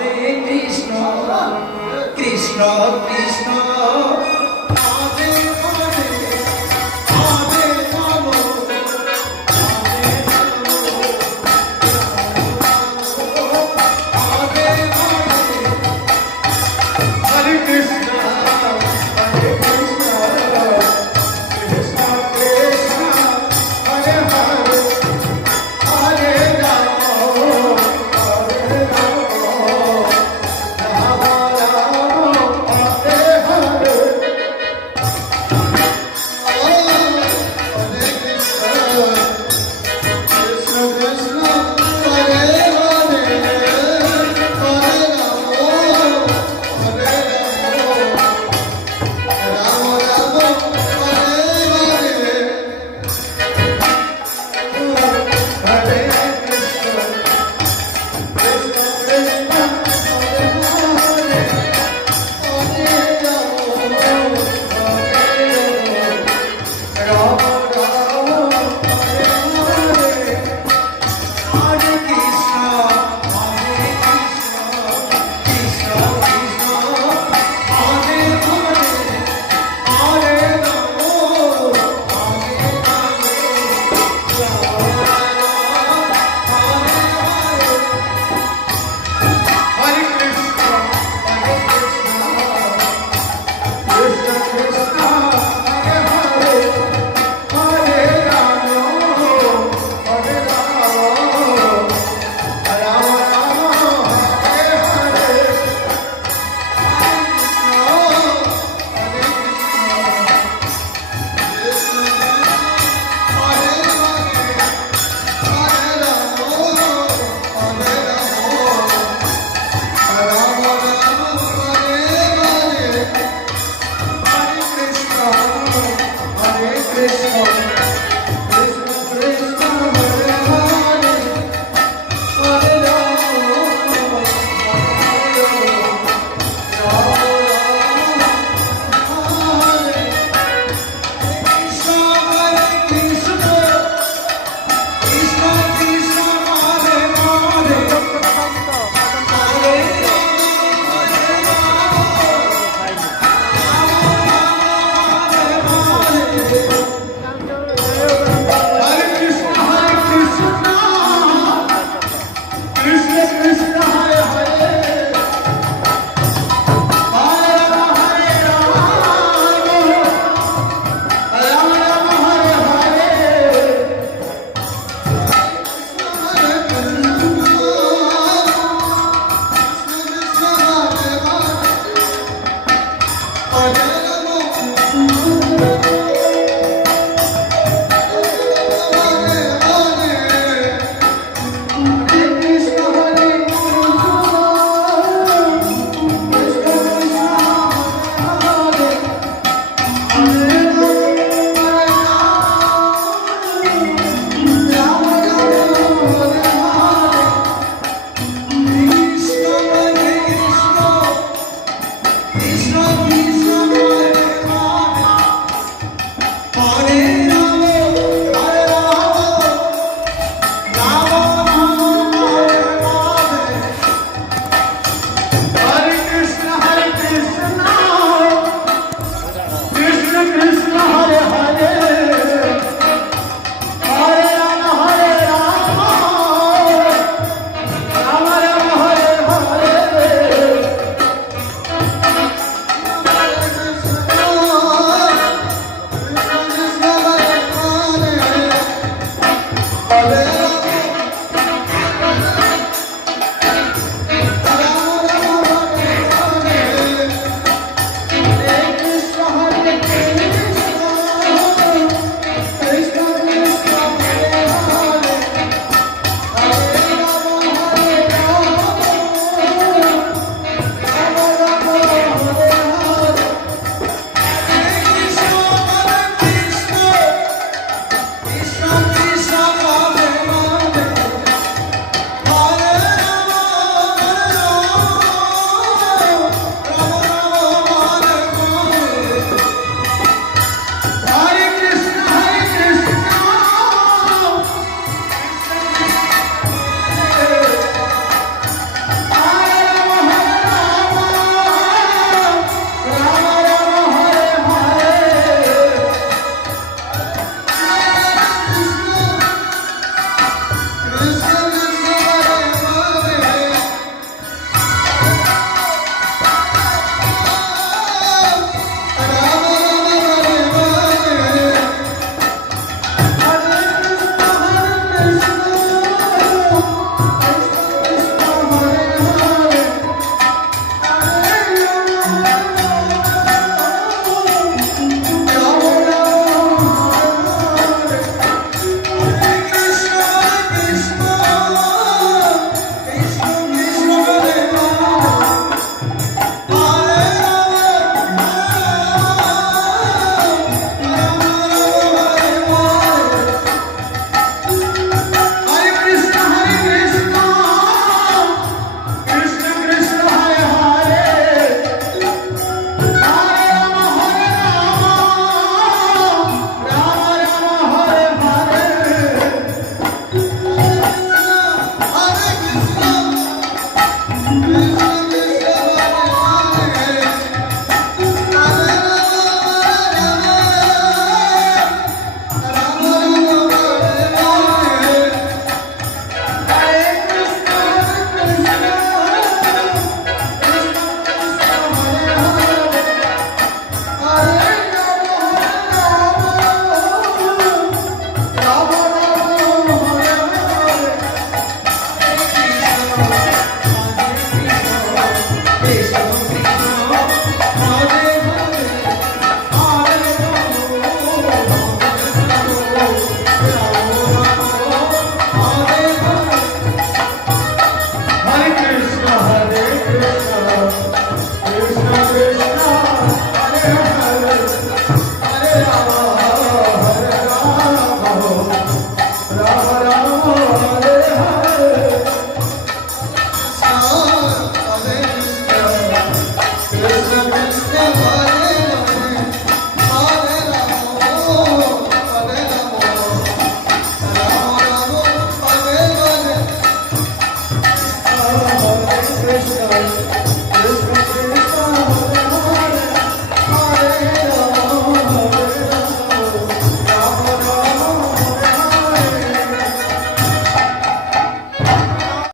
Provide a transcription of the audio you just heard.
Radhe Krishna Krishna Krishna.